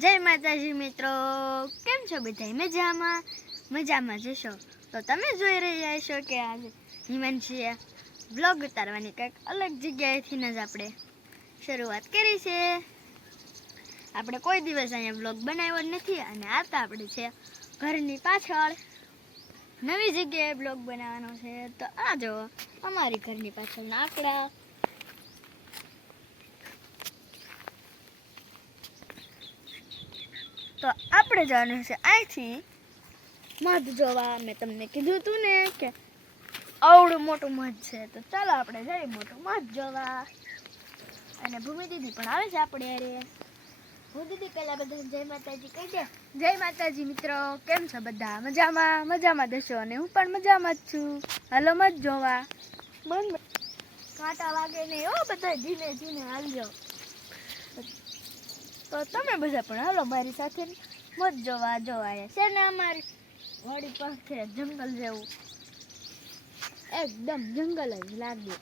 જય માતાજી મિત્રો. કેમ છો બધા મજામાં? મજામાં જશો? તો તમે જોઈ રહ્યા છો કે આજે હિમાંશીએ બ્લોગ ઉતારવાની કંઈક અલગ જગ્યાએથી જ આપણે શરૂઆત કરી છે. આપણે કોઈ દિવસ અહીંયા બ્લોગ બનાવ્યો નથી અને આ તો આપણે છે ઘરની પાછળ નવી જગ્યાએ બ્લોગ બનાવવાનો છે. તો આ જો અમારી ઘરની પાછળના આંકડા. તો આપણે જવાનું છે અહીંથી. મધ જોવા મેં તમને કીધું હતું ને કે અવડું મોટું મધ છે. તો ચાલો આપણે જઈએ મોટું મધ જોવા. અને ભૂમિ દીદી પણ આવે છે આપણે અરે હું દીદી, પહેલા બધા જય માતાજી કહી દે. જય માતાજી મિત્રો, કેમ છો બધા? મજામાં? મજામાં દેશો અને હું પણ મજામાં જ છું. હાલો મત જોવા. મન કાંટા વાગે નહીં હો બધા ધીમે ધીમે હાલજો. તો તમે બધા પણ હાલો મારી સાથે મત જોવા જોવાય છે ને અમારી વાડી પાસે જંગલ જેવું. એકદમ જંગલ જ લાગે.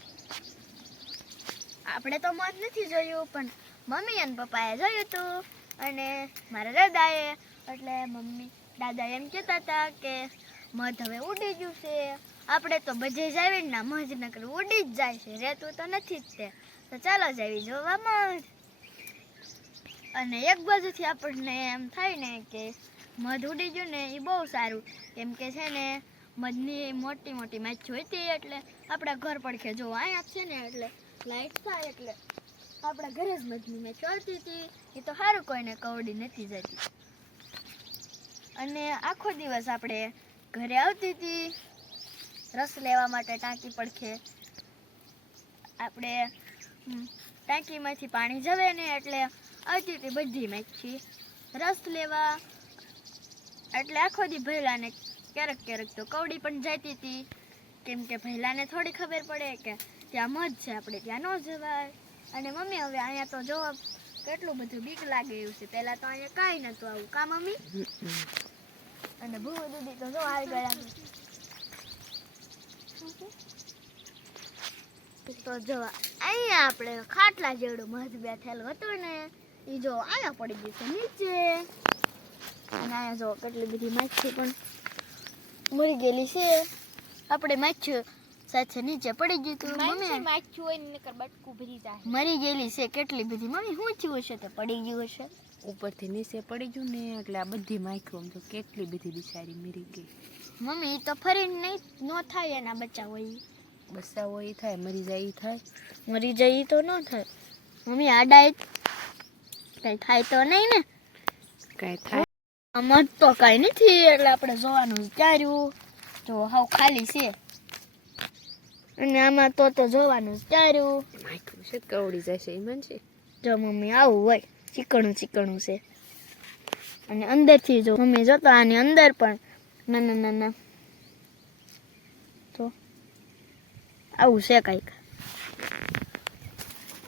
આપણે તો મત નથી જોયું, પણ મમ્મી અને પપ્પાએ જોયું હતું. અને મારા દાદાએ, એટલે મમ્મી દાદા એમ કહેતા હતા કે મધ હવે ઉડી ગયું છે. આપણે તો બધે જ આવીને ના મધ નકર ઉડી જ જાય છે, રહેતું તો નથી જ તે. તો ચાલો જવી જોવા મધ. અને એક બાજુથી આપણને એમ થાય ને કે મધ ઉડી ગયું ને એ બહુ સારું. કેમ કે છે ને, મધની મોટી મોટી મેચ જોઈતી એટલે આપણા ઘર પડખે જો અહીંયા છે ને એટલે લાઇટ થાય એટલે આપણા ઘરે જ મધની મેચ ચડતી હતી. એ તો સારું કોઈને કવડી નથી જતી. અને આખો દિવસ આપણે ઘરે આવતી હતી. રસ લેવા માટે ટાંકી પડખે આપણે ટાંકીમાંથી પાણી જવે ને એટલે હતી બધી માછી રસ લેવા. એટલે આખો દી ભૈલાને ક્યારેક ક્યારેક તો કવડી પણ જતી હતી. કેમ કે ભૈલાને થોડી ખબર પડે કે ત્યાં મધ છે, આપણે ત્યાં ન જવાય. અને મમ્મી હવે અહીંયા તો જો કેટલું બધું બીક લાગે એવું છે. પહેલા તો અહીંયા કાંઈ નતું આવું. કા મમ્મી? અને ભૂ દીદી તો જો આવી ગયા. તો જો, અહીંયા આપણે ખાટલા જેવડું મધ બેઠેલું હતું ને. એ જો આયા પડી ગયું છે નીચે. અને આયા જો કેટલી બધી માછી પણ મરી ગયેલી છે. આપણે માછીઓ સાથે નીચે પડી ગયું હતું મમ્મી. માછું હોય ને નકર બટકું ભરી જાય. મરી ગયેલી છે કેટલી બધી મમ્મી? શું થયું હશે તો પડી ગયું હશે? ઉપરથી નીચે પડી ગયું ને એટલે આ બધી માઇક્રોમ તો કેટલી બધી બિચારી મરી ગઈ. મમ્મી તો ફરીને નહીં ન થાય એના બચ્ચા હોય બચ્ચા બસા હોય થાય મરી જાય થાય. મરી જાય તો ન થાય. મમ્મી આડાય કઈ થાય તો નહીં ને. કાંઈ થાય. આમાં તો કઈ નથી એટલે આપણે જોવાનું વિચાર્યું. જો હાવ ખાલી છે. અને આમાં તો તો જોવાનું વિચાર્યું. માઈકું છે કવડી જશે એ ઈમાન છે? જો મમ્મી આવું હોય ચીકણું ચીકણું છે. અને અંદરથી જો મમ્મી જોતો આની અંદર પણ. નાના નાના તો આવું છે કંઈક.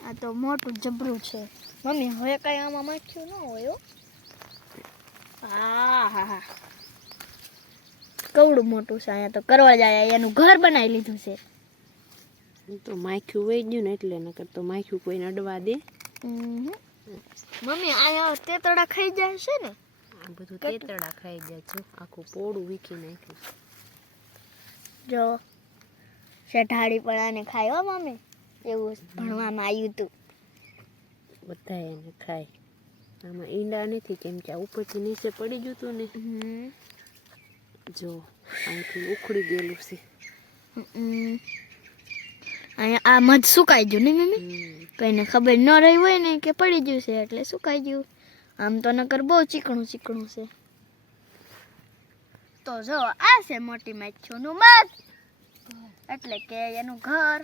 આ તો મોટું જબરું છે. મમ્મી હવે કઈ આમાં માખ્યું ન હોય હો. હા હા હા. કવડું મોટું છે અહીંયા તો કરવા જાય એનું ઘર બનાવી લીધું છે. તો માખ્યું વહી ગયું ને એટલે નકર તો માખ્યું કોઈને અડવા દે. હમ. મમ્મી અહીંયા તેતડા ખાઈ જાય છે ને? આ બધું તેતડા ખાઈ જાય છે. આખું પોળું વીખી નાખ્યું જો શેઠાડી પણ આને ખાય હો મમ્મી. એવું ભણવામાં આવ્યું હતું બધા એને ખાય. આમાં ઈંડા નથી કેમ કે આ ઉપરથી નીચે પડી ગયું હતું ને. જો અહીંથી ઉખડી ગયેલું છે. અહીંયા આ મધ સુકાઈ ગયું ને મમ્મી. કોઈને ખબર ન રહી હોય ને કે પડી ગયું છે એટલે સુકાઈ ગયું. આમ તો નકર બહુ ચીકણું ચીકણું છે. તો જો આ છે મોટી માછીઓનું મધ. એટલે કે એનું ઘર.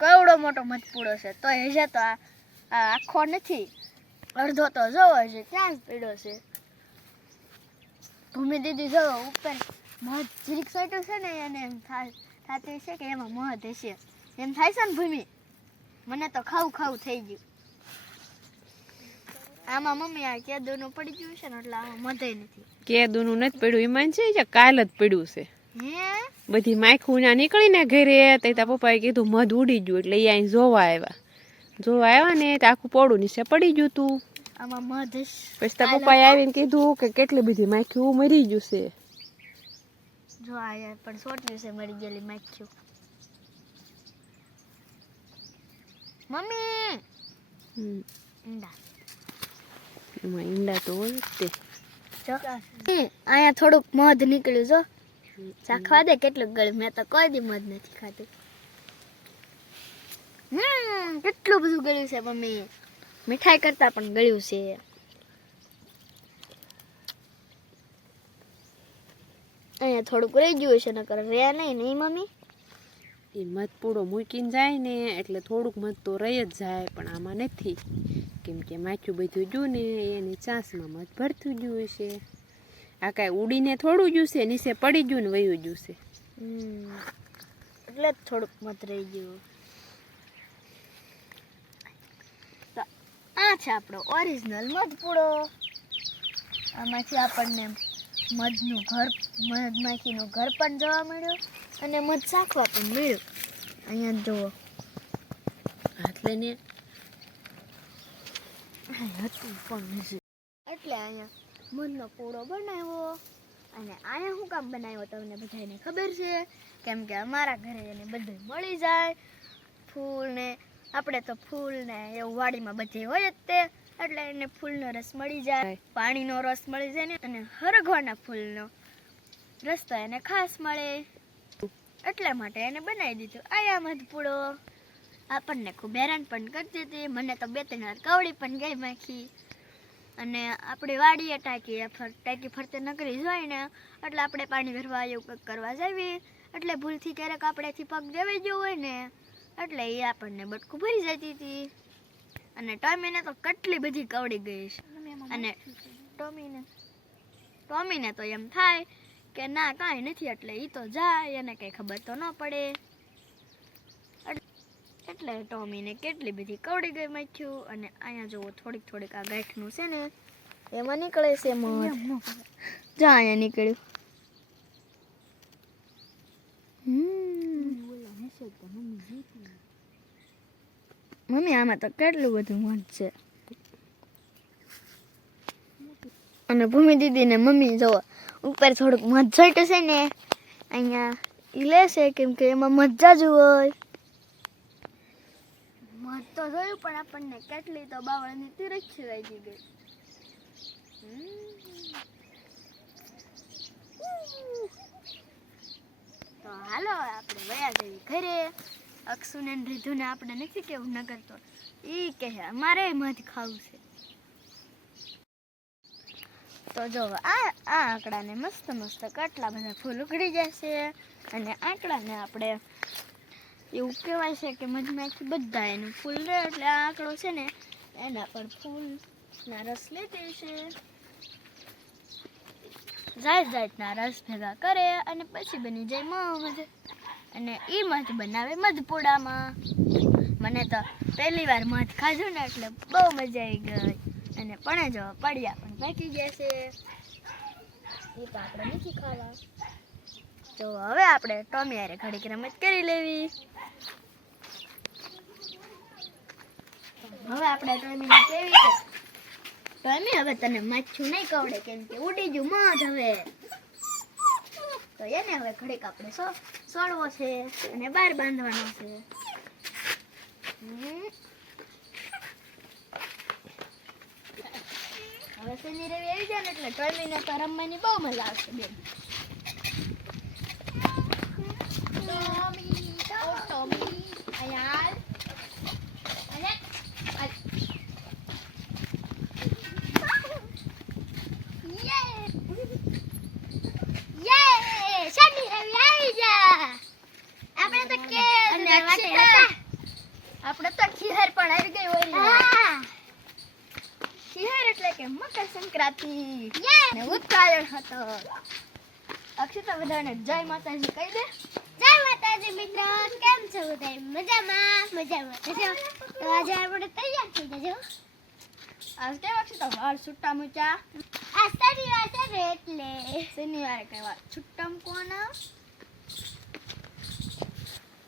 કવડો મોટો મધપૂડો છે, તો છે તો આ આખો નથી. અડધો તો જોવો છે, ક્યાં પીડો છે? ભૂમિ દીદી જોવો, ઉપર મધ જીરીક સાઈટો છે ને એને એમ થતી છે કે એમાં મધ હશે. એમ થાય છે ને ભૂમિ? મને તો ખાવું ખાવું થઈ ગયું. આમાં મમ્મી આ કેદુનું પડી ગયું છે ને, એટલે આમાં મધે નથી. કેદુનું નથી પડ્યું એમાં છે કાલ જ પડ્યું છે. બધી માખું ના નીકળીને ઘરે તો તારા પપ્પાએ કીધું મધ ઉડી ગયું એટલે એ અહીં જોવા આવ્યા જોવા આવ્યા ને તો આખું પોળું નીચે પડી ગયું તું. પછી તા પપ્પાએ આવીને કીધું કે કેટલી બધી માખ્યું મરી ગયું છે. જો આયા પણ સોટ્યું છે મરી ગયેલી માખ્યું મમ્મી! ઈંડા. ઈંડા તો હોય તે. અહીંયા થોડુંક મધ નીકળ્યું જો. ચાખવા દે કેટલું ગળ્યું? મેં તો કોઈ દી મધ નથી ખાધું. હમ, કેટલું બધું ગળ્યું છે મમ્મી. મીઠાઈ કરતા પણ ગળ્યું છે. અહીંયા થોડુંક રહી ગયું છે, નકર રહ્યા નહીં નહીં, મમ્મી? એ મધ પૂડો મૂકીને જાય ને, એટલે થોડુંક મધ તો રહી જ જાય, પણ આમાં નથી. કેમ કે માખ્યું બધું ગયું ને એની ચાસમાં મધ ભરતું ગયું છે. આ કાંઈ ઉડીને થોડું ગયું છે નીચે પડી ગયું ને વયું ગયું છે એટલે જ થોડુંક મત રહી ગયું. આ છે આપણો ઓરિજિનલ મધપૂડો. આમાંથી આપણને મધનું ઘર મધમાખીનું ઘર પણ જોવા મળ્યું અને મધ ચાખવા પણ મળ્યું. અહીંયા જુઓ. હાથ લઈને. હતું પણ એટલે અહીંયા મધનો પૂડો બનાવ્યો. અને આને શું કામ બનાવ્યો તમને બધાને ખબર છે? કેમ કે અમારા ઘરે એને બધું મળી જાય. ફૂલ ને આપણે તો ફૂલ ને એવું વાડીમાં બધે હોય જ તે. એટલે એને ફૂલનો રસ મળી જાય. પાણીનો રસ મળી જાય ને, અને હરઘવાના ફૂલનો રસ તો એને ખાસ મળે. એટલા માટે એને બનાવી દીધું. આયા મધ પૂડો. આપણને ખૂબ હેરાન પણ કરતી હતી. મને તો બે ત્રણ વાર કવડી પણ ગઈ માખી અને આપણે વાડીએ ટાંકી ટાંકી ફરતે નકરી હોય ને એટલે આપણે પાણી ભરવા એવું કંઈક કરવા જાવી. એટલે ભૂલથી ક્યારેક આપણેથી પગ દેવાઈ ગયો હોય ને એટલે એ આપણને બટકું ભરી જતી હતી. અને ટોમીને તો કેટલી બધી કવડી ગઈ છે. અને ટોમીને ટોમીને તો એમ થાય કે ના કાંઈ નથી એટલે એ તો જાય એને કંઈ ખબર તો ન પડે. એટલે ટોમીને કેટલી બધી કવડી ગઈ માખ્યું અને અહીંયા જુઓ થોડીક થોડીક આ ગાંઠનું છે ને એમાં નીકળે છે મધ જા અહીંયા નીકળ્યું. મમ્મી આમાં તો કેટલું બધું મધ છે. અને ભૂમિ દીદી ને મમ્મી જો ઉપર થોડુંક મધ છે ને અહીંયા ઈ લેશે કેમ કે એમાં મજા જ હોય. મધ તો જોયું પણ આપણને કેટલી તો બાવળની તિરછી વાગી ગઈ. તો હાલો, આપણે વયા જઈએ ઘરે. અક્ષુને રીધુને આપણે નથી કેવું નગર તો. એ કહે, અમારે મધ ખાવું છે. તો જો, આ આ આંકડાને મસ્ત મસ્ત કેટલા બધા ફૂલ ઉગડી જશે. અને આંકડાને આપણે એવું કહેવાય છે કે મધમાખી બધા એનું ફૂલ રહે એટલે આ આંકડો છે ને, એના પર ફૂલના રસ લેતી છે જાત જાતના રસ ભેગા કરે અને પછી બની જાય મધ. અને એ મધ બનાવે મધપોડામાં. મને તો પહેલી વાર મધ ખાધું ને, એટલે બહુ મજા આવી ગઈ. અને પણ જો પડ્યા પણ પાકી ગયા છે. એ તો નથી ખાવા. તો હવે આપણે ટોમી હારે ઘડીક રમત કરી લેવી. હવે આપણે ટોમીને કેવી છે? ટોમી હવે તને માછું નહીં કવડે કેમ કે ઉડી ગયું મધ હવે. તો એને હવે ઘડીક આપણે સો, સોળવો છે અને બાર બાંધવાનો છે. હવે શનિ રવિ આવી જાય ને એટલે ટોમીને તો રમવાની બહુ મજા આવશે બેન ટોમી ઓ ટોમી અયાર અને યે યે શનિ રવિ આવી જા આપણે તો કે આપણે તો ખીહર પણ આવી ગઈ હોય ખીહર એટલે કે મકર સંક્રાંતિ. ને ઉત્તરાયણ હતો. અક્ષિતા બધાને જય માતાજી કહી દે. જય માતાજી મિત્રો કેમ છો બધા? મજામાં? મજામાં. મજામાં. તો આજે આપણે તૈયાર થઈ જજો આજ કેમ અક્ષિતા વાળ છૂટા મૂચા આ શનિવાર છે એટલે. શનિવારે કઈ વાર છુટ્ટા મૂકવાના?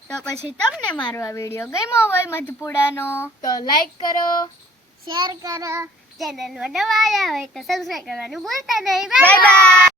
તો પછી તમને મારો આ વીડિયો ગમ્યો હોય મધપુડાનો તો લાઈક કરો. શેર કરો. ચેનલમાં નવા આવ્યા હોય તો સબસ્ક્રાઇબ કરવાનું ભૂલતા નહીં. Bye bye